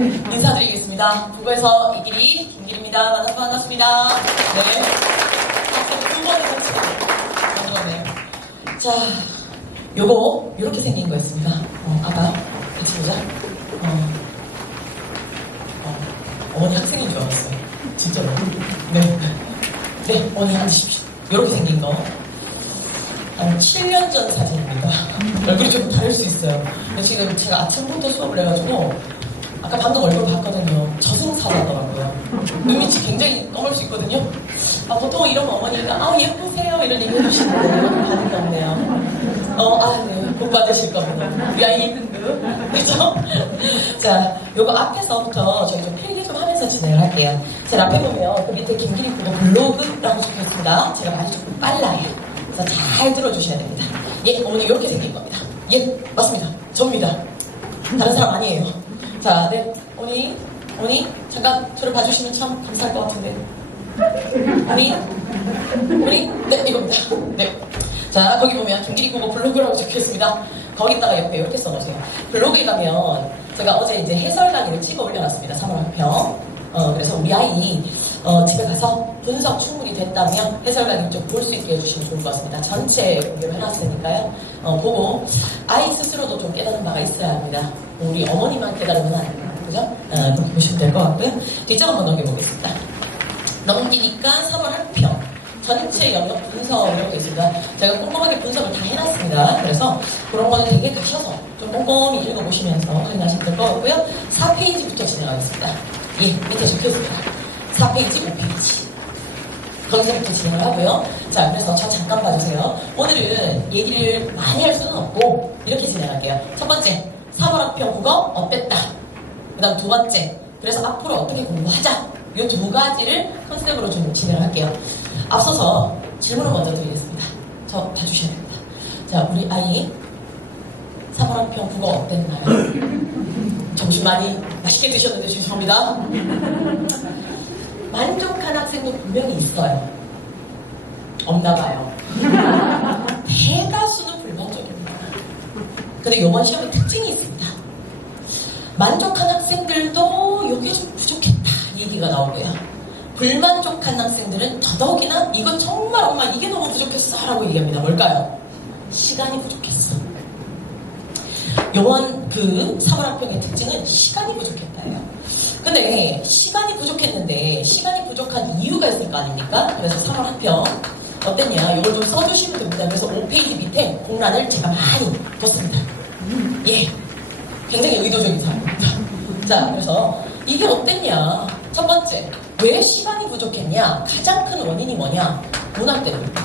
인사드리겠습니다. 부부에서 이길이 김길입니다. 만나서 반갑습니다. 네. 두 번에 같이 만들었네요. 자, 요거 이렇게 생긴 거였습니다. 아까 같이 보자. 어머니 학생인 줄 알았어요. 진짜로. 네. 네, 어머니 앉으십시오. 이렇게 생긴 거. 7년 전 사진입니다. 얼굴이 좀 다를 수 있어요. 근데 지금 제가 아침부터 수업을 해가지고 아까 방금 얼굴 봤거든요. 저승사자더라고요. 눈밑이 굉장히 검을 수 있거든요. 보통 이런 어머니가 예쁘세요 이런 얘기 해주시는데 반응이 없네요. 네. 복 받으실 겁니다. 우리 아이 1등급. 그렇죠? 자, 요거 앞에서부터 저희 좀 필기 좀 하면서 진행을 할게요. 제 앞에 보면 그 밑에 김길이 부부 블로그라고 적혀있습니다. 제가 말이 조금 빨라요. 그래서 잘 들어주셔야 됩니다. 예, 어머니 이렇게 생긴 겁니다. 예, 맞습니다. 접니다. 다른 사람 아니에요. 자, 네, 어머니 잠깐 저를 봐주시면 참 감사할 것 같은데. 어머니, 네, 이겁니다. 네. 자, 거기 보면 김길이 부부 블로그라고 적혀있습니다. 거기다가 옆에 이렇게 써놓으세요. 블로그에 가면 제가 어제 이제 해설 강의를 찍어 올려놨습니다. 3월 학평. 그래서 우리 아이 집에 가서 분석 충분히 됐다면 해설 강의 좀 볼 수 있게 해주시면 좋을 것 같습니다. 전체 공개를 해놨으니까요. 보고 아이 스스로도 좀 깨닫는 바가 있어야 합니다. 우리 어머니만 깨달으면 안 됩니다. 그죠? 그렇게 보시면 될 것 같고요. 뒷장 한번 넘겨보겠습니다. 넘기니까 3월 학평. 전체 영역 분석 이런 거 있습니다. 제가 꼼꼼하게 분석을 다 해놨습니다. 그래서 그런 거는 되게 가셔서 좀 꼼꼼히 읽어보시면서 확인하시면 될 것 같고요. 4페이지부터 진행하겠습니다. 예, 밑에 적혀있습니다. 4페이지, 5페이지. 거기서부터 진행을 하고요. 자, 그래서 저 잠깐 봐주세요. 오늘은 얘기를 많이 할 수는 없고 이렇게 진행할게요. 첫 번째, 3월 학평 국어 어땠다. 그 다음 두 번째, 그래서 앞으로 어떻게 공부하자. 이 두 가지를 컨셉으로 좀 진행을 할게요. 앞서서 질문을 먼저 드리겠습니다. 저 봐주셔야 됩니다. 자, 우리 아이 3월 학평 국어 어땠나요? 점심 많이 맛있게 드셨는데 죄송합니다. 만족한 학생도 분명히 있어요. 없나 봐요. 대다수는 불만족입니다. 근데 이번 시험에 특징이 있습니다. 만족한 학생들도 여기에 좀 부족했다 얘기가 나오고요. 불만족한 학생들은 더더욱이나 이거 정말 엄마 이게 너무 부족했어 라고 얘기합니다. 뭘까요? 시간이 부족했어. 요번 그 3월 학평의 특징은 시간이 부족했다예요. 근데 시간이 부족했는데 시간이 부족한 이유가 있을 거 아닙니까? 그래서 3월 학평 어땠냐? 이걸 좀 써주시면 됩니다. 그래서 5페이지 밑에 공란을 제가 많이 뒀습니다. 예, 굉장히 의도적인 사람입니다. 자, 그래서 이게 어땠냐? 첫 번째, 왜 시간이 부족했냐? 가장 큰 원인이 뭐냐? 문학 때문입니다.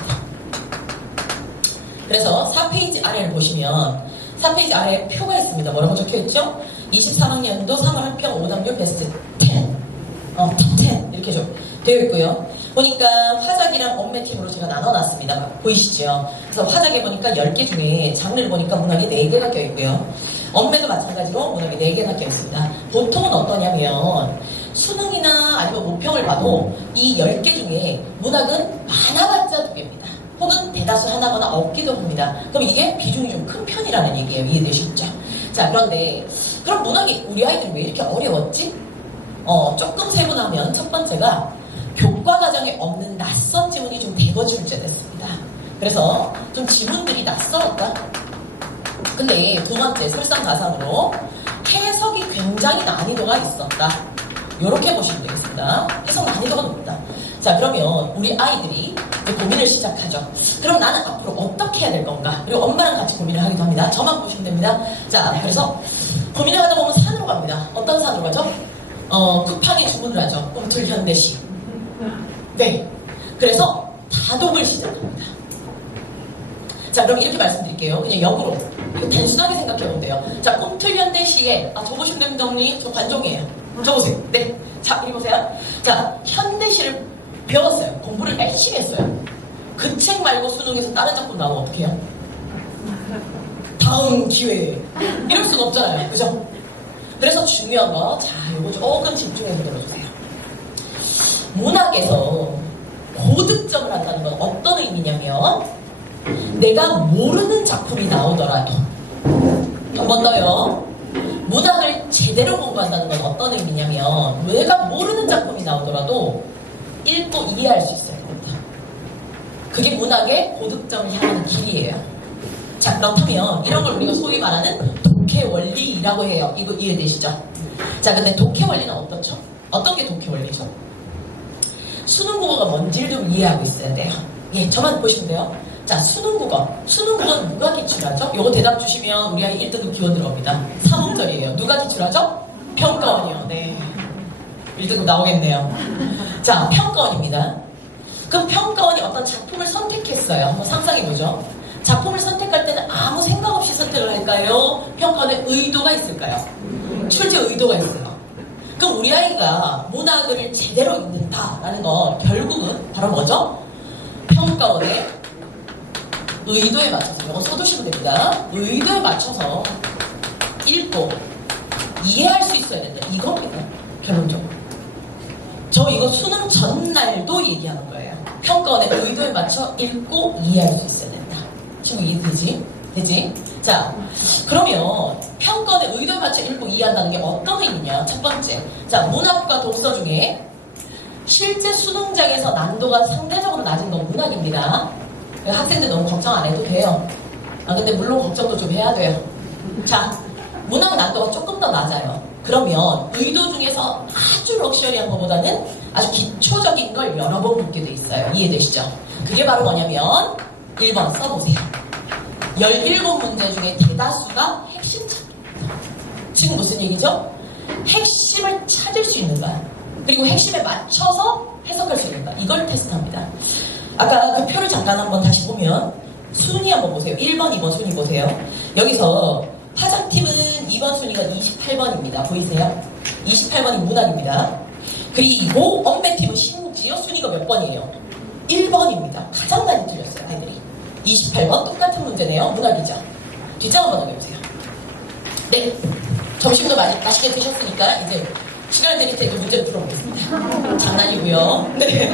그래서 4페이지 아래를 보시면 4페이지 아래에 표가 있습니다. 뭐라고 적혀있죠? 23학년도 3월 학평 오답률 베스트 10 탑 10 이렇게 좀 되어 있고요. 보니까 화작이랑 엄매팀으로 제가 나눠놨습니다. 보이시죠? 그래서 화작에 보니까 10개 중에 장르를 보니까 문학이 4개가 껴있고요. 엄매도 마찬가지로 문학이 4개가 껴있습니다. 보통은 어떠냐면 수능이나 아니면 모평을 봐도 이 10개 중에 문학은 많아봤자 2개입니다. 혹은 대다수 하나거나 없기도 합니다. 그럼 이게 비중이 좀 큰 편이라는 얘기예요. 이해되시죠? 자, 그런데 그럼 문학이 우리 아이들이 왜 이렇게 어려웠지? 조금 세고 나면 첫 번째가 교과 과정에 없는 낯선 지문이 좀 대거 출제됐습니다. 그래서 좀 지문들이 낯설었다. 근데 두 번째 설상가상으로 해석이 굉장히 난이도가 있었다. 이렇게 보시면 되겠습니다. 해석 난이도가 높다. 자, 그러면 우리 아이들이 이제 고민을 시작하죠. 그럼 나는 앞으로 어떻게 해야 될 건가? 그리고 엄마랑 같이 고민을 하기도 합니다. 저만 보시면 됩니다. 자, 그래서 고민을 하다 보면 산으로 갑니다. 어떤 산으로 가죠? 쿠팡에 주문을 하죠. 꿈틀 현대시. 네. 그래서 다독을 시작합니다. 자, 그럼 이렇게 말씀드릴게요. 그냥 역으로. 이거 단순하게 생각해보면 돼요. 자, 꿈틀 현대시에, 저 보시면 됩니다, 어머니. 저 관종이에요. 저 보세요. 네. 자, 여기 보세요. 자, 현대시를 배웠어요. 공부를 열심히 했어요. 그 책 말고 수능에서 다른 작품 나오면 어떻게 해요? 다음 기회에. 이럴 수는 없잖아요. 그죠? 그래서 중요한 거, 자, 요거 조금 집중해서 들어주세요. 문학에서 고득점을 한다는 건 어떤 의미냐면 내가 모르는 작품이 나오더라도 한 번 더요. 문학을 제대로 공부한다는 건 어떤 의미냐면 내가 모르는 작품이 나오더라도 읽고 이해할 수 있어야 됩니다. 그게 문학의 고득점을 향하는 길이에요. 자, 그렇다면 이런 걸 우리가 소위 말하는 독해 원리라고 해요. 이거 이해되시죠? 자, 근데 독해 원리는 어떻죠? 어떤 게 독해 원리죠? 수능 국어가 뭔지를 좀 이해하고 있어야 돼요. 예, 저만 보시면 돼요. 자, 수능 국어. 수능 국어는 누가 기출하죠? 요거 대답 주시면 우리 아이 1등급 기원 들어옵니다. 3음절이에요. 누가 기출하죠? 평가원이요. 네. 1등급 나오겠네요. 자, 평가원입니다. 그럼 평가원이 어떤 작품을 선택했어요. 한번 상상해보죠. 작품을 선택할 때는 아무 생각 없이 선택을 할까요? 평가원의 의도가 있을까요? 출제 의도가 있어요. 그럼 우리 아이가 문학을 제대로 읽는다라는 건 결국은 바로 뭐죠? 평가원의 의도에 맞춰서, 이거 써두시면 됩니다. 의도에 맞춰서 읽고 이해할 수 있어야 된다. 이겁니다. 결론적으로. 저 이거 수능 전날도 얘기하는 거예요. 평가원의 의도에 맞춰 읽고 이해할 수 있어야 된다. 친구 이해되지? 되지? 자, 그러면 평가원의 의도에 맞춰 읽고 이해한다는 게 어떤 의미냐? 첫 번째, 자, 문학과 독서 중에 실제 수능장에서 난도가 상대적으로 낮은 건 문학입니다. 학생들 너무 걱정 안 해도 돼요. 아, 근데 물론 걱정도 좀 해야 돼요. 자, 문학 난도가 조금 더 낮아요. 그러면 의도 중에서 아주 럭셔리한 것보다는 아주 기초적인 걸 여러 번 묻게 돼 있어요. 이해되시죠? 그게 바로 뭐냐면 1번 써보세요. 17문제 중에 대다수가 핵심 찾기입니다. 지금 무슨 얘기죠? 핵심을 찾을 수 있는 거야. 그리고 핵심에 맞춰서 해석할 수 있는 거야. 이걸 테스트합니다. 아까 그 표를 잠깐 한번 다시 보면 순위 한번 보세요. 1번, 2번 순위 보세요. 여기서 화장팀은 2번 순위가 28번입니다. 보이세요? 28번이 문학입니다. 그리고 엄매팀은 신문지요. 순위가 몇 번이에요? 1번입니다. 가장 많이 틀렸어요, 아이들이. 28번 똑같은 문제네요. 문학이죠. 뒷장 한번 넘겨보세요. 네, 점심도 맛있게 드셨으니까 이제 시간을 드릴 테니까 문제를 풀어보겠습니다. 장난이고요. 네,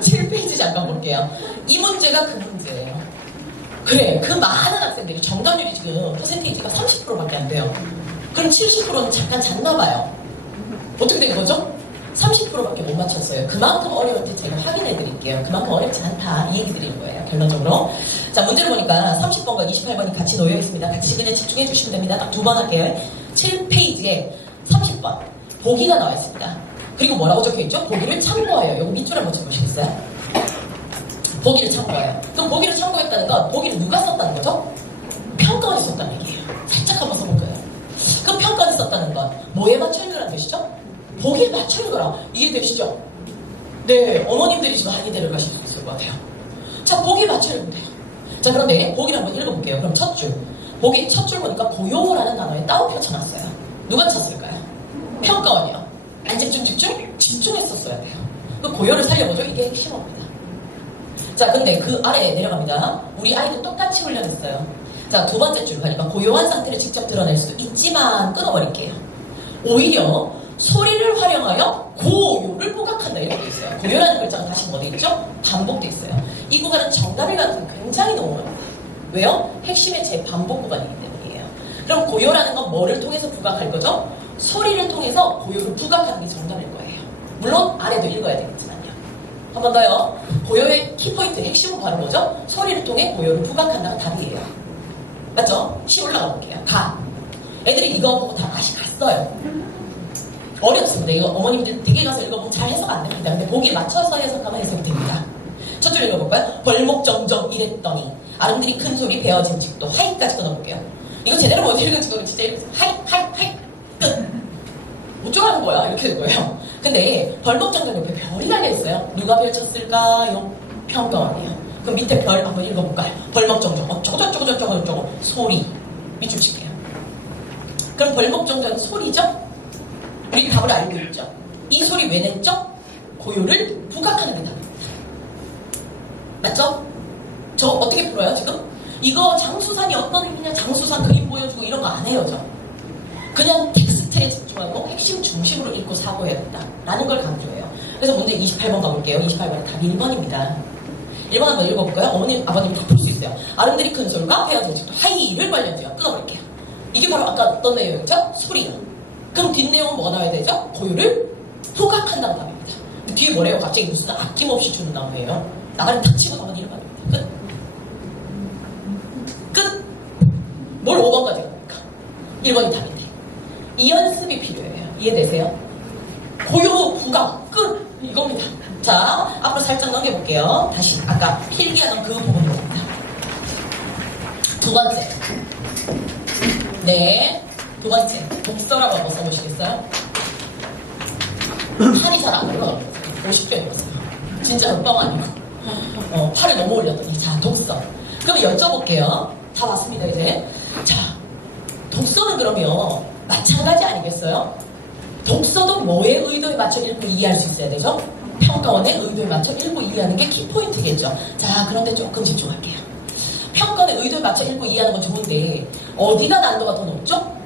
7페이지 잠깐 볼게요. 이 문제가 그 문제예요. 그래, 그 많은 학생들이 정답률이 지금 퍼센테이지가 30%밖에 안 돼요. 그럼 70%는 잠깐 잤나봐요. 어떻게 된 거죠? 30%밖에 못 맞췄어요. 그만큼 어려울 때 제가 확인해 드릴게요. 그만큼 어렵지 않다. 이 얘기 드리는 거예요. 결론적으로. 자, 문제를 보니까 30번과 28번이 같이 놓여 있습니다. 같이 그냥 집중해 주시면 됩니다. 딱 두 번 할게요. 7페이지에 30번. 보기가 나와 있습니다. 그리고 뭐라고 적혀 있죠? 보기를 참고해요. 여기 밑줄 한번 쳐보시겠어요? 보기를 참고해요. 그럼 보기를 참고했다는 건 보기를 누가 썼다는 거죠? 평가원이 썼다는 얘기예요. 살짝 한번 써볼 거예요. 그럼 평가원이 썼다는 건 뭐에 맞춰 읽으라는 것이죠? 보기에 맞춰 읽어라. 이해되시죠? 네, 어머님들이 지금 많이 데려가실 수 있을 것 같아요. 자, 보기에 맞춰 읽으면 돼요. 자, 그런데 보기를 한번 읽어볼게요. 그럼 첫 줄. 보기 첫 줄 보니까 고요라는 단어에 따옴표 쳐놨어요. 누가 쳤을까요? 평가원이요. 안 집중? 집중했었어야 돼요. 그 고요를 살려보죠. 이게 핵심입니다. 자, 근데 그 아래에 내려갑니다. 우리 아이도 똑같이 훈련했어요. 자, 두 번째 줄 가니까 고요한 상태를 직접 드러낼 수도 있지만 끊어버릴게요. 오히려 소리를 활용하여 고요를 부각한다 이렇게 돼 있어요. 고요라는 글자가 다시 뭐 돼 있죠? 반복돼 있어요. 이 구간은 정답일 가능성이 굉장히 높습니다. 왜요? 핵심의 제 반복 구간이기 때문이에요. 그럼 고요라는 건 뭐를 통해서 부각할 거죠? 소리를 통해서 고요를 부각하는 게 정답일 거예요. 물론 아래도 읽어야 되겠지만요. 한 번 더요. 고요의 키포인트 핵심은 바로 뭐죠? 소리를 통해 고요를 부각한다가 답이에요. 맞죠? 시 올라가 볼게요. 가. 애들이 이거 보고 다 맛이 갔어요. 어렵습니다. 이거 어머님들 댁에 가서 읽어보면 잘 해석 안 됩니다. 근데 보기에 맞춰서 해석하면 해석이 됩니다. 첫 줄 읽어볼까요? 벌목정정 이랬더니 아름드리 큰 소리 베어진 직도 하이까지 끊어볼게요. 이거 제대로 못 읽은 직도는 진짜 하이 끝. 어쩌라는 거야? 이렇게 될 거예요. 근데 벌목정정 옆에 별이 달려있어요. 누가 별 쳤을까요? 평가원이에요. 그럼 밑에 별 한번 읽어볼까요? 벌목정정 저거 소리 밑줄 칠게요. 그럼 벌목정정은 소리죠? 우리 답을 알고 있죠? 이 소리 왜 냈죠? 고요를 부각하는 게 답입니다. 맞죠? 저 어떻게 풀어요 지금? 이거 장수산이 어떤 의미냐, 장수산 그림 보여주고 이런 거 안 해요 저. 그냥 텍스트에 집중하고 핵심 중심으로 읽고 사고해야 된다라는 걸 강조해요. 그래서 문제 28번 가볼게요. 28번은 답 1번입니다. 1번 한번 읽어볼까요? 어머님, 아버님 다 풀 수 있어요. 아름드리 큰 소리가 베어진 직도 하이를 관련지어 끊어버릴게요. 이게 바로 아까 어떤 내용이죠? 소리요. 그럼 뒷내용은 뭐가 나와야 되죠? 고요를 후각한다는 답입니다. 뒤에 뭐래요? 갑자기 무슨 아낌없이 주는 나무예요. 나가리 탁 치고 가면 이런 말입니다. 끝. 뭘 5번까지 갑니까? 1번이 답인데. 이 연습이 필요해요. 이해되세요? 고요, 후각, 끝. 이겁니다. 자, 앞으로 살짝 넘겨볼게요. 다시 아까 필기하던 그 부분으로 갑니다. 두 번째. 네. 두 번째. 독서라고 한번 써보시겠어요? 팔이 잘 안 올라갑니다. 50점이었어요. 진짜 뻥 아니고. 팔을 너무 올렸더니. 자, 독서. 그럼 여쭤볼게요. 다 왔습니다, 이제. 자, 독서는 그러면 마찬가지 아니겠어요? 독서도 뭐의 의도에 맞춰 읽고 이해할 수 있어야 되죠? 평가원의 의도에 맞춰 읽고 이해하는 게 키포인트겠죠. 자, 그런데 조금 집중할게요. 평가원의 의도에 맞춰 읽고 이해하는 건 좋은데 어디가 난도가 더 높죠?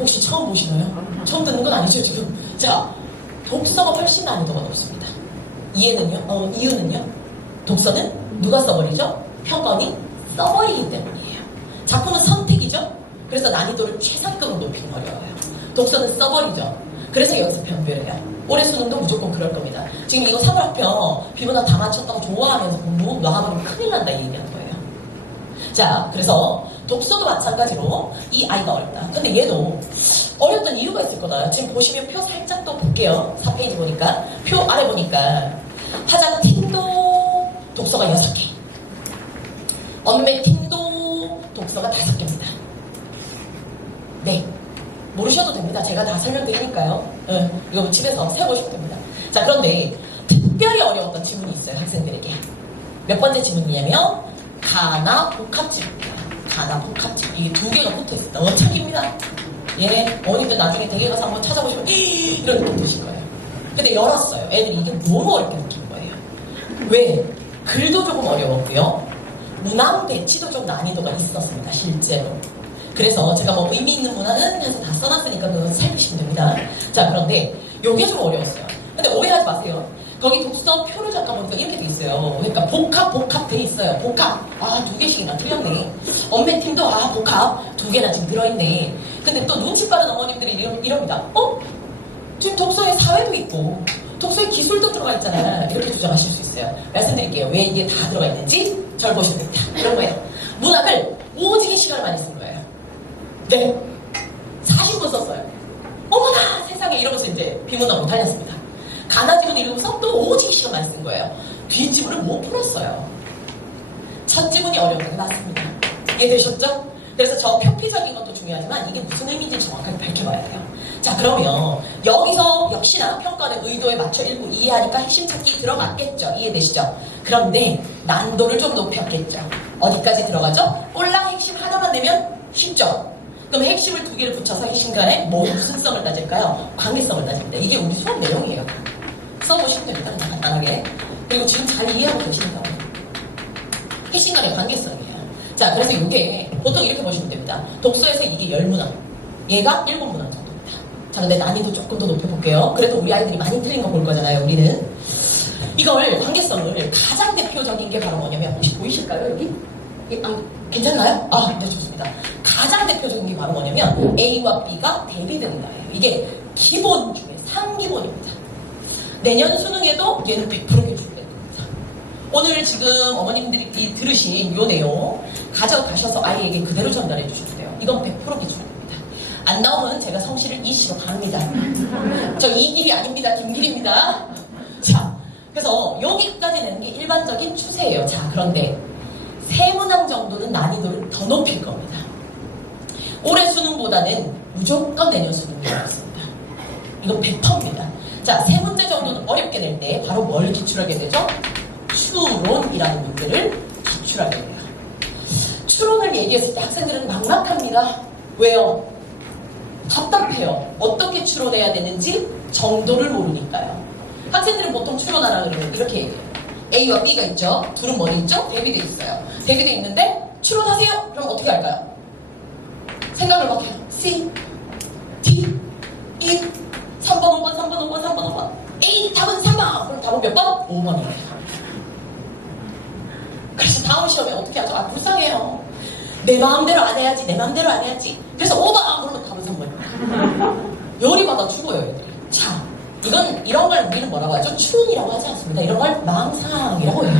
혹시 처음 보시나요? 처음 듣는 건 아니죠, 지금? 자, 독서가 훨씬 난이도가 높습니다. 이해는요? 이유는요? 독서는 누가 써버리죠? 평가원이 써버리기 때문이에요. 작품은 선택이죠? 그래서 난이도를 최상급으로 높이면 어려워요. 독서는 써버리죠. 그래서 여기서 변별해요. 올해 수능도 무조건 그럴 겁니다. 지금 이거 사물학평 비문학 다 맞췄다고 좋아하면서 공부 나가면 큰일 난다 이 얘기한 거예요. 자, 그래서 독서도 마찬가지로 이 아이가 어렵다. 근데 얘도 어렸던 이유가 있을 거다. 지금 보시면 표 살짝 또 볼게요. 4페이지 보니까 표 아래 보니까 화장팀도 독서가 6개, 언매팀도 독서가 5개입니다. 네, 모르셔도 됩니다. 제가 다 설명드리니까요. 이거 집에서 세워보시면 됩니다. 자, 그런데 특별히 어려웠던 지문이 있어요. 학생들에게. 몇 번째 지문이냐면 가나 복합지문입니다. 가나 복합지문. 이게 두 개가 붙어있어요. 어착입니다. 예, 어머님들 나중에 댁에 가서 한번 찾아보시면 이런 느낌 드실 거예요. 근데 열었어요. 애들이 이게 너무 어렵게 느낀 거예요. 왜? 글도 조금 어려웠고요. 문항 배치도 좀 난이도가 있었습니다. 실제로. 그래서 제가 뭐 의미 있는 문항은 해서 다 써놨으니까 그거 살피시면 됩니다. 자, 그런데 요게 좀 어려웠어요. 근데 오해하지 마세요. 거기 독서 표를 잠깐 보니까 이렇게 돼 있어요. 그러니까 복합 돼 있어요. 복합. 아, 2개씩이나 틀렸네. 언매팀도 복합 2개나 지금 들어있네. 근데 또 눈치 빠른 어머님들이 이럽니다. 지금 독서에 사회도 있고 독서에 기술도 들어가 있잖아요. 이렇게 주장하실 수 있어요. 말씀드릴게요. 왜 이게 다 들어가 있는지 절 보시면 됩니다. 이런 거예요. 문학을 오지게 시간을 많이 쓴 거예요. 네. 40분 썼어요. 어머나 세상에 이러면서 이제 비문학으로 달렸습니다. 가나지문 읽으면서 또 오지게 시간 많이 쓴 거예요. 뒷지문을 못 풀었어요. 첫 지문이 어려운 게 맞습니다. 이해되셨죠? 그래서 저 표피적인 것도 중요하지만 이게 무슨 의미인지 정확하게 밝혀봐야 돼요. 자, 그러면 여기서 역시나 평가의 의도에 맞춰 읽고 이해하니까 핵심 찾기 들어갔겠죠. 이해되시죠? 그런데 난도를 좀 높였겠죠. 어디까지 들어가죠? 꼴랑 핵심 하나만 내면 쉽죠? 그럼 핵심을 2개를 붙여서 핵심 간에 무슨 성을 따질까요? 관계성을 따집니다. 이게 우리 수업 내용이에요. 써보시면 됩니다. 그냥 간단하게. 그리고 지금 잘 이해하고 계신다고. 핵심 간의 관계성이에요. 자, 그래서 이게 보통 이렇게 보시면 됩니다. 독서에서 이게 10문항, 얘가 7문항 정도입니다. 자, 근데 난이도 조금 더 높여볼게요. 그래도 우리 아이들이 많이 틀린 거 볼 거잖아요, 우리는. 이걸 관계성을 가장 대표적인 게 바로 뭐냐면 혹시 보이실까요, 여기? 괜찮나요? 네, 좋습니다. 가장 대표적인 게 바로 뭐냐면 A와 B가 대비되는 거예요. 이게 기본 중에 상기본입니다. 내년 수능에도 얘는 100% 기출이 됩니다. 오늘 지금 어머님들이 들으신 이 내용 가져가셔서 아이에게 그대로 전달해 주셔도 돼요. 이건 100% 기출입니다. 안 나오면 제가 성실을 이시로 갑니다. 저 이길이 아닙니다. 김길입니다. 자, 그래서 여기까지 내는 게 일반적인 추세예요. 자, 그런데 3문항 정도는 난이도를 더 높일 겁니다. 올해 수능보다는 무조건 내년 수능이 어렵습니다. 이건 100%입니다. 자, 3문제 정도는 어렵게 낼 때 바로 뭘 기출하게 되죠? 추론이라는 문제를 기출하게 돼요. 추론을 얘기했을 때 학생들은 막막합니다. 왜요? 답답해요. 어떻게 추론해야 되는지 정도를 모르니까요. 학생들은 보통 추론하라 그러면 이렇게 얘기해요. A와 B가 있죠. 둘은 뭐에 있죠? 대비되어 있어요. 대비되어 있는데 추론하세요. 그럼 어떻게 할까요? 생각을 막 해요. C, D, E, 3번, 5번, 3번, 5번, 3번, 5번. A, 답은 3번. 그럼 답은 몇 번? 5번입니다. 그래서 다음 시험에 어떻게 하죠? 불쌍해요. 내 마음대로 안 해야지, 내 마음대로 안 해야지. 그래서 오바! 그러면 답은 3번입니다. 열이 받아 죽어요, 애들이. 자, 이런 걸 우리는 뭐라고 하죠? 추론이라고 하지 않습니다. 이런 걸 망상이라고 해요.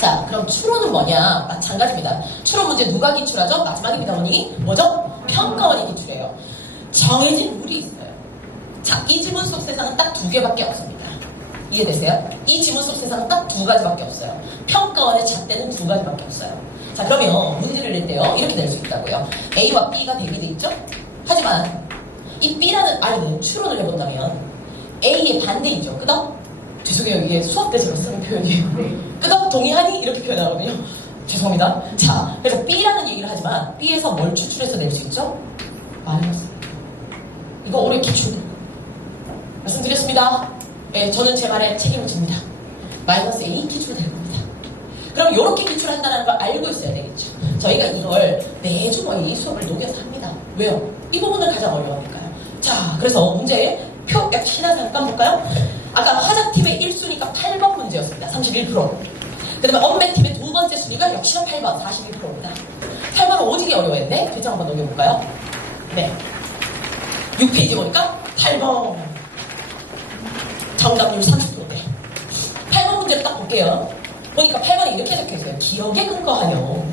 자, 그럼 추론은 뭐냐? 마찬가지입니다. 추론 문제 누가 기출하죠? 마지막입니다, 어머니. 뭐죠? 평가원이 기출해요. 정해진 룰이 있어요. 자, 이 지문 속 세상은 딱 2개밖에 없습니다. 이해되세요? 이 지문 속 세상은 딱 2가지밖에 없어요. 평가원의 잣대는 2가지밖에 없어요. 자, 그러면 문제를 낼 때요, 이렇게 낼 수 있다고요. A와 B가 대비돼 있죠? 하지만 이 B라는 R은 추론을 해본다면 A의 반대이죠. 끄덕? 죄송해요. 이게 수업 때 제가 쓰는 표현이에요. 끄덕 동의하니? 이렇게 표현하거든요. 죄송합니다. 자, 그래서 B라는 얘기를 하지만 B에서 뭘 추출해서 낼 수 있죠? 마이너스. 이거 올해 기출 말씀드렸습니다. 네, 저는 제 말에 책임을 집니다. 마이너스 A 기출될 겁니다. 그럼 이렇게 기출한다는 걸 알고 있어야 되겠죠. 저희가 이걸 매주 거의 수업을 녹여서 합니다. 왜요? 이 부분을 가장 어려우니까요. 자, 그래서 문제 표 역시나 잠깐 볼까요? 아까 화자팀의 1순위가 8번 문제였습니다. 31%. 그 다음에 엄매팀의 두 번째 순위가 역시나 8번, 42%입니다. 8번은 오지게 어려워했네? 대장 한번 녹여볼까요? 네. 6페이지 보니까 8번. 정답률 30%네. 8번 문제를 딱 볼게요. 보니까 8번에 이렇게 적혀있어요. 기억에 근거하여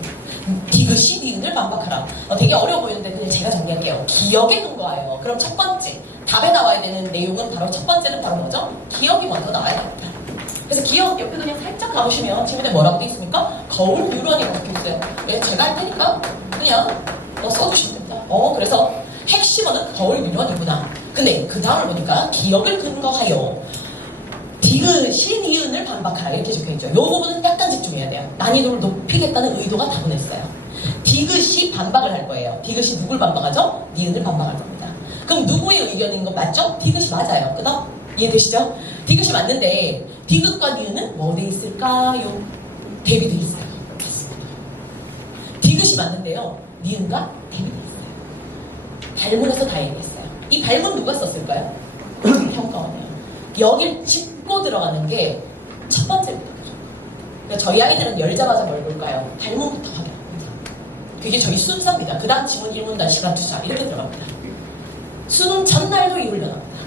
디귿이 니은을 반박하라. 되게 어려워 보이는데 그냥 제가 정리할게요. 기억에 근거하여. 그럼 첫 번째 답에 나와야 되는 내용은 바로 첫 번째는 바로 뭐죠? 기억이 먼저 나와야 됩니다. 그래서 기억 옆에 그냥 살짝 가보시면 지문에 뭐라고 돼 있습니까? 거울 뉴런이라고 적혀있어요. 네, 제가 할 테니까 그냥 써주시면 됩니다. 그래서 핵심어는 거울 뉴런이구나. 근데 그 다음을 보니까 기억을 근거하여 디귿이 니은을 반박하라 이렇게 적혀있죠. 이 부분은 약간 집중해야 돼요. 난이도를 높이겠다는 의도가 타고냈어요. 디귿이 반박을 할 거예요. 디귿이 누굴 반박하죠? 니은을 반박할 겁니다. 그럼 누구의 의견인 거 맞죠? 디귿이 맞아요. 끄덕? 이해되시죠? 디귿이 맞는데 디귿과 니은은 뭐 돼 있을까요? 대비돼 있어요. 맞습니다. 디귿이 맞는데요. 니은과 대비돼 있어요. 발문에서 다 얘기했어요. 이 발문 누가 썼을까요? 평가원이에요. 여길 짚고 들어가는 게 첫 번째입니다. 그러니까 저희 아이들은 열자마자 뭘 볼까요? 발문부터 확인합니다. 그게 저희 순서입니다. 그 다음 지문 1문단 시간 투자 이렇게 들어갑니다. 수능 전날도 이 훈련합니다.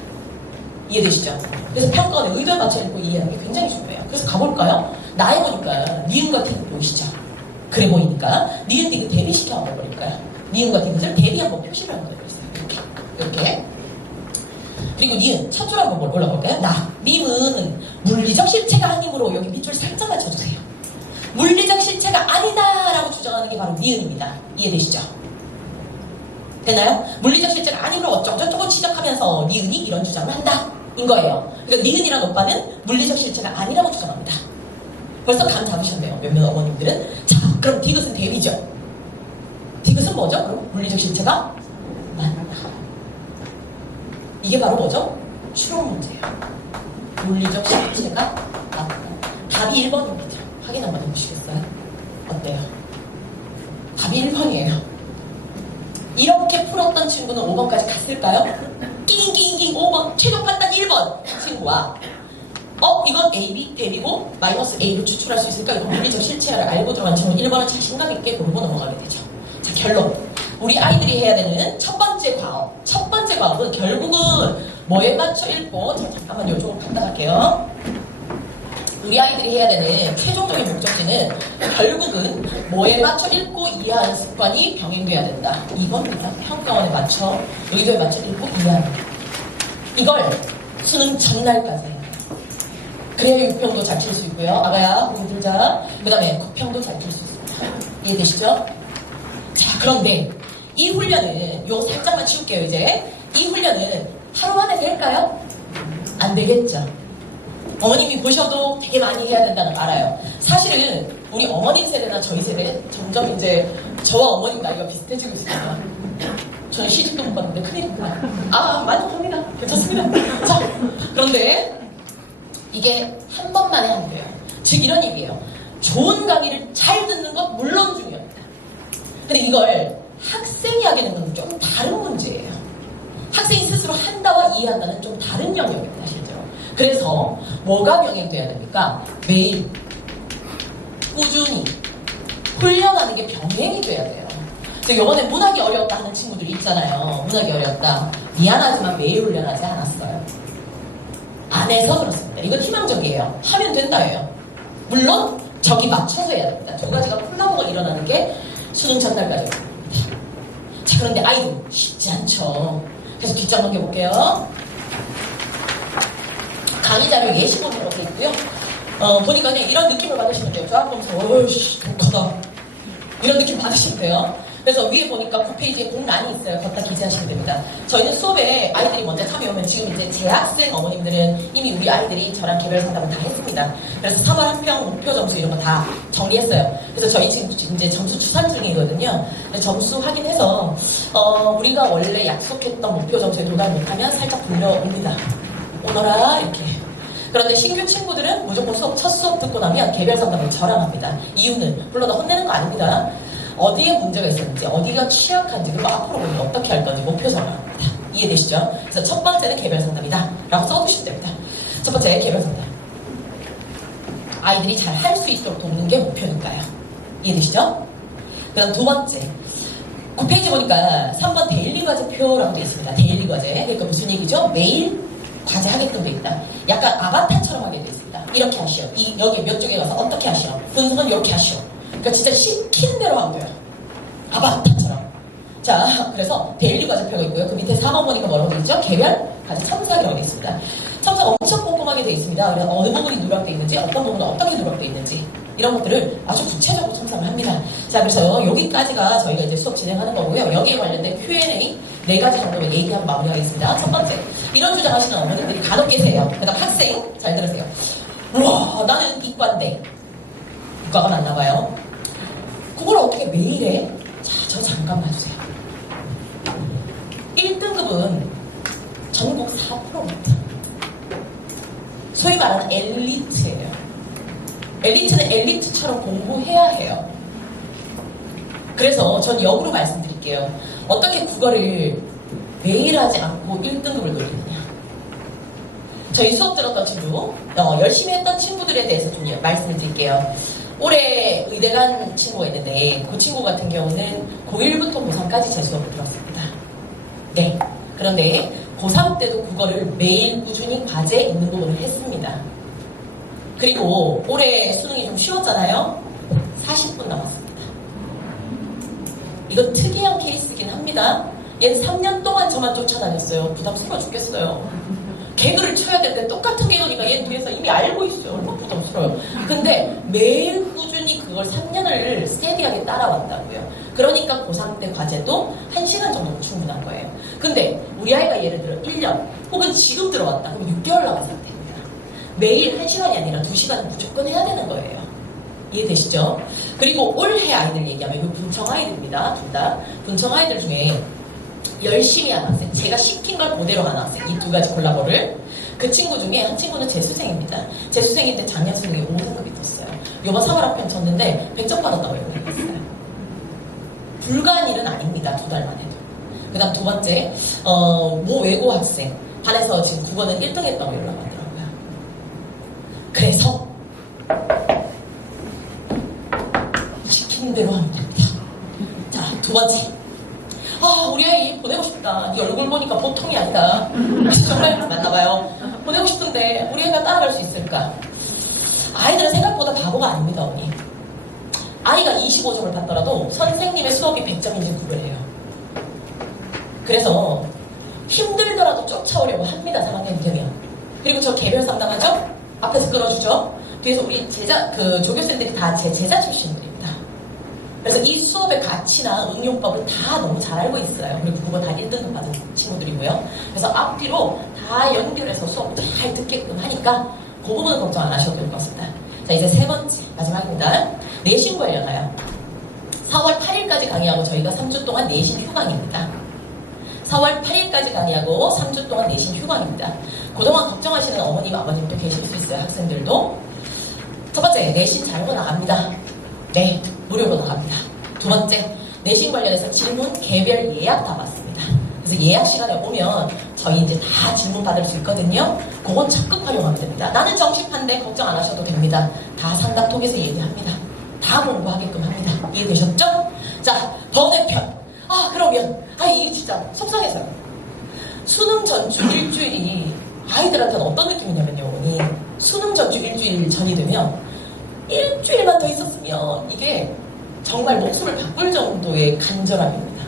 이해되시죠? 그래서 평가원의 의도에 맞춰 읽고 이해하는 게 굉장히 중요해요. 그래서 가볼까요? 나에 보니까 니은과 디귿 보이시죠? 그래 보이니까 니은 디귿 대비시켜 한번 버릴까요? 니은과 디귿을 대비 한번 표시를 한번 해보겠어요. 이렇게. 그리고 니은 첫 줄 한번 올라볼까요? 님은 물리적 실체가 아니므로 여기 밑줄 살짝 맞춰주세요. 물리적 실체가 아니다라고 주장하는 게 바로 니은입니다. 이해되시죠? 되나요? 물리적 실체가 아니므로 어쩌고저쩌고 지적하면서 니은이 이런 주장을 한다 인 거예요. 그러니까 니은이란 오빠는 물리적 실체가 아니라고 주장합니다. 벌써 감 잡으셨네요. 몇몇 어머님들은. 자, 그럼 디귿은 대비죠. 디귿은 뭐죠? 그럼 물리적 실체가 맞다. 이게 바로 뭐죠? 추론 문제예요. 물리적 실체가 맞다. 답이 1번입니다. 확인 한번 해보시겠어요? 어때요? 답이 1번이에요. 이렇게 풀었던 친구는 5번까지 갔을까요? 낑낑낑 5번, 최종 판단 1번 친구와 이건 AB 대비고 마이너스 A로 추출할 수 있을까? 이거 물리적 실체를 알고 들어간 친구는 1번은 자신감 있게 고르고 넘어가게 되죠. 자, 결론. 우리 아이들이 해야 되는 첫 번째 과업. 첫 번째 과업은 결국은 뭐에 맞춰 읽고, 자, 잠깐만요. 조금 갔다 갈게요. 우리 아이들이 해야 되는 최종적인 목적지는 결국은 뭐에 맞춰 읽고 이해하는 습관이 병행돼야 된다. 이겁니다. 평가원에 맞춰, 의도에 맞춰 읽고 이해하는 거. 이걸 수능 전날까지 해야 돼요. 그래야 6평도 잘 칠 수 있고요. 아가야, 고기 들자. 그 다음에 9평도 잘 칠 수 있습니다. 이해되시죠? 자, 그런데 이 훈련은 요 살짝만 치울게요. 이제 이 훈련은 하루 만에 될까요? 안 되겠죠. 어머님이 보셔도 되게 많이 해야 된다는 거 알아요. 사실은 우리 어머님 세대나 저희 세대 점점 이제 저와 어머님 나이가 비슷해지고 있습니다. 저는 시집도 못 봤는데 큰일입니다. 만족합니다. 괜찮습니다. 자, 그런데 이게 한 번만에 하면 돼요. 즉 이런 얘기예요. 좋은 강의를 잘 듣는 것 물론 중요합니다. 근데 이걸 학생이 하게 되는 건 좀 다른 문제예요. 학생이 스스로 한다와 이해한다는 좀 다른 영역입니다. 실제로. 그래서 뭐가 병행돼야 됩니까? 매일 꾸준히 훈련하는 게 병행이 돼야 돼요. 그래서 요번에 문학이 어려웠다 하는 친구들이 있잖아요. 문학이 어려웠다. 미안하지만 매일 훈련하지 않았어요. 안 해서 그렇습니다. 이건 희망적이에요. 하면 된다예요. 물론 저기 맞춰서 해야 됩니다. 두 가지가 콜라보가 일어나는 게 수능 전날까지. 자, 그런데 아이들 쉽지 않죠. 그래서 뒷장 넘겨볼게요. 강의 자료 예시본으로 돼 있고요. 보니까 그냥 이런 느낌을 받으시면 돼요. 쫙 보면서 어이씨 독하다 이런 느낌 받으시면 돼요. 그래서 위에 보니까 9페이지에 공란이 있어요. 걷다 기재하시면 됩니다. 저희는 수업에 아이들이 먼저 참여하면 지금 이제 재학생 어머님들은 이미 우리 아이들이 저랑 개별 상담을 다 했습니다. 그래서 3월 한평 목표 점수 이런 거 다 정리했어요. 그래서 저희 지금 이제 점수 추산 중이거든요. 점수 확인해서 우리가 원래 약속했던 목표 점수에 도달 못하면 살짝 불러옵니다. 오너라 이렇게. 그런데 신규 친구들은 무조건 첫 수업 듣고 나면 개별 상담을 저랑 합니다. 이유는 물론 혼내는 거 아닙니다. 어디에 문제가 있었는지, 어디가 취약한지, 그리고 앞으로 우리가 어떻게 할 건지 목표 정합니다. 이해되시죠? 그래서 첫 번째는 개별 상담이다 라고 써두시면 됩니다. 첫 번째 개별 상담. 아이들이 잘 할 수 있도록 돕는 게 목표니까요. 이해되시죠? 그 다음 두 번째. 9페이지 보니까 3번 데일리 과제표라고 되어 있습니다. 데일리 과제. 그러니까 무슨 얘기죠? 매일 과제 하게끔 되어 있다. 약간 아바타처럼 하게 되어 있습니다. 이렇게 하시오. 여기 몇 쪽에 가서 어떻게 하시오. 분석은 이렇게 하시오. 그러니까 진짜 시키는 대로 하면 돼요. 아바타처럼. 자, 그래서 데일리 과제표가 있고요. 그 밑에 4번 보니까 뭐라고 되어 있죠? 개별 과제 첨삭이라고 되어 있습니다. 첨삭 엄청 꼼꼼하게 되어 있습니다. 그래서 어느 부분이 누락되어 있는지, 어떤 부분은 어떻게 누락되어 있는지 이런 것들을 아주 구체적으로 첨삭을 합니다. 자, 그래서 여기까지가 저희가 이제 수업 진행하는 거고요. 여기에 관련된 Q&A 4가지 정도로 얘기하고 마무리하겠습니다. 첫 번째, 이런 주장하시는 어머님들이 간혹 계세요. 그다음 학생, 잘 들으세요. 우와, 나는 이과인데 이과가 맞나 봐요. 그걸 어떻게 매일 해? 자, 저 잠깐 봐주세요. 1등급은 전국 4%입니다. 소위 말하는 엘리트예요. 엘리트는 엘리트처럼 공부해야 해요. 그래서 전 역으로 말씀드릴게요. 어떻게 국어를 매일 하지 않고 1등급을 노리느냐. 저희 수업 들었던 친구, 열심히 했던 친구들에 대해서 좀 말씀을 드릴게요. 올해 의대 간 친구가 있는데 그 친구 같은 경우는 고1부터 고3까지 제 수업을 들었습니다. 네. 그런데 고3 때도 국어를 매일 꾸준히 과제 있는 부분을 했습니다. 그리고 올해 수능이 좀 쉬웠잖아요. 40분 남았습니다. 이건 특이한 케이스긴 합니다. 얘는 3년 동안 저만 쫓아다녔어요. 부담스러워 죽겠어요. 개그를 쳐야 될 때 똑같은 개그니까 얘는 뒤에서 이미 알고 있어요. 얼마나 부담스러워요. 근데 매일 꾸준히 그걸 3년을 스테디하게 따라왔다고요. 그러니까 고3 때 과제도 1시간 정도면 충분한 거예요. 근데 우리 아이가 예를 들어 1년 혹은 지금 들어왔다. 그럼 6개월 남은 상태입니다. 매일 1시간이 아니라 2시간은 무조건 해야 되는 거예요. 이해되시죠? 그리고 올해 아이들 얘기하면 이거 분청 아이들입니다. 둘 다. 분청 아이들 중에 열심히 한 학생, 제가 시킨 걸 그대로 한 학생, 이 두 가지 콜라보를. 그 친구 중에 한 친구는 재수생입니다. 재수생일 때 작년 수능에 5등급이 떴어요. 요번 3월 학평 쳤는데 100점 받았다고 얘기했어요. 불가한 일은 아닙니다. 2달만 해도. 그 다음 두 번째, 모 외고 학생. 반에서 지금 국어는 1등 했다고 연락 왔더라고요. 그래서 시키는 대로 하면 됩니다. 자, 두 번째. 우리 아이 보내고 싶다. 네 얼굴 보니까 보통이 아니다. 정말 맞나봐요. 보내고 싶은데 우리 애가 따라갈 수 있을까? 아이들은 생각보다 바보가 아닙니다, 언니. 아이가 25점을 받더라도 선생님의 수업이 100점인지 구별해요. 그래서 힘들더라도 쫓아오려고 합니다, 3학년 되면. 그리고 저 개별 상담하죠? 앞에서 끌어주죠? 뒤에서 우리 조교생들이 다 제 제자 출신들입니다. 그래서 이 수업의 가치나 응용법을 다 너무 잘 알고 있어요. 그리고 그거 다 1등급 받은 친구들이고요. 그래서 앞뒤로 다 연결해서 수업 잘 듣게끔 하니까 그 부분은 걱정 안 하셔도 될 것 같습니다. 자, 이제 세 번째, 마지막입니다. 내신 관련하여 4월 8일까지 강의하고 저희가 3주 동안 내신 휴강입니다. 4월 8일까지 강의하고 3주 동안 내신 휴강입니다. 그동안 걱정하시는 어머님, 아버님도 계실 수 있어요. 학생들도. 첫 번째, 내신 잘못 나갑니다. 네, 무료로 나갑니다. 두 번째, 내신 관련해서 질문 개별 예약 다 받습니다. 그래서 예약 시간에 오면 저희 이제 다 질문 받을 수 있거든요. 그건 적극 활용하면 됩니다. 나는 정시판데 걱정 안 하셔도 됩니다. 다 상담톡에서 얘기합니다. 다 공부하게끔 합니다. 이해되셨죠? 자, 번외편. 그러면 이게 진짜 속상해서요. 수능 전주 일주일이 아이들한테는 어떤 느낌이냐면요, 어머니. 수능 전주 일주일 전이 되면 일주일만 더 있었으면 이게 정말 목숨을 바꿀 정도의 간절함입니다.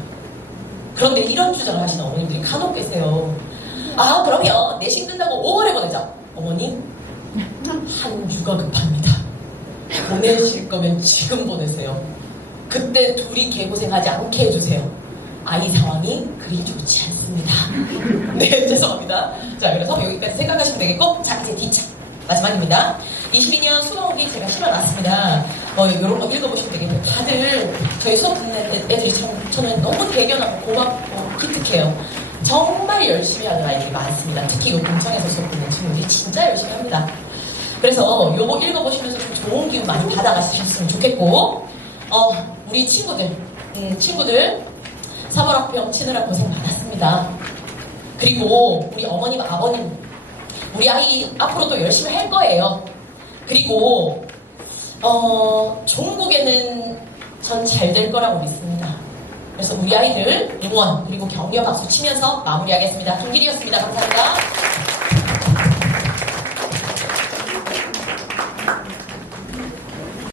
그런데 이런 주장을 하시는 어머님들이 간혹 계세요. 그러면 내신 끝나고 5월에 보내자. 어머니, 한 주가 급합니다. 보내실 거면 지금 보내세요. 그때 둘이 개고생하지 않게 해주세요. 아이 상황이 그리 좋지 않습니다. 네, 죄송합니다. 자, 그래서 여기까지 생각하시면 되겠고, 자, 이제 D차. 마지막입니다. 22년 수능기 제가 실어놨습니다. 이런 거 읽어보시면 되겠네요. 다들 저희 수업 듣는 애들이 저는 너무 대견하고 고맙고 기특해요. 정말 열심히 하는 아이들이 많습니다. 특히 이 공청에서 수업 듣는 친구들이 진짜 열심히 합니다. 그래서 요거 읽어보시면서 좀 좋은 기운 많이 받아가셨으면 좋겠고, 우리 친구들 3월 학병 치느라 고생 많았습니다. 그리고 우리 어머님, 아버님, 우리 아이 앞으로도 열심히 할 거예요. 그리고 종국에는 전 잘 될 거라고 믿습니다. 그래서 우리 아이들 응원 그리고 격려 박수 치면서 마무리하겠습니다. 김길이었습니다. 감사합니다.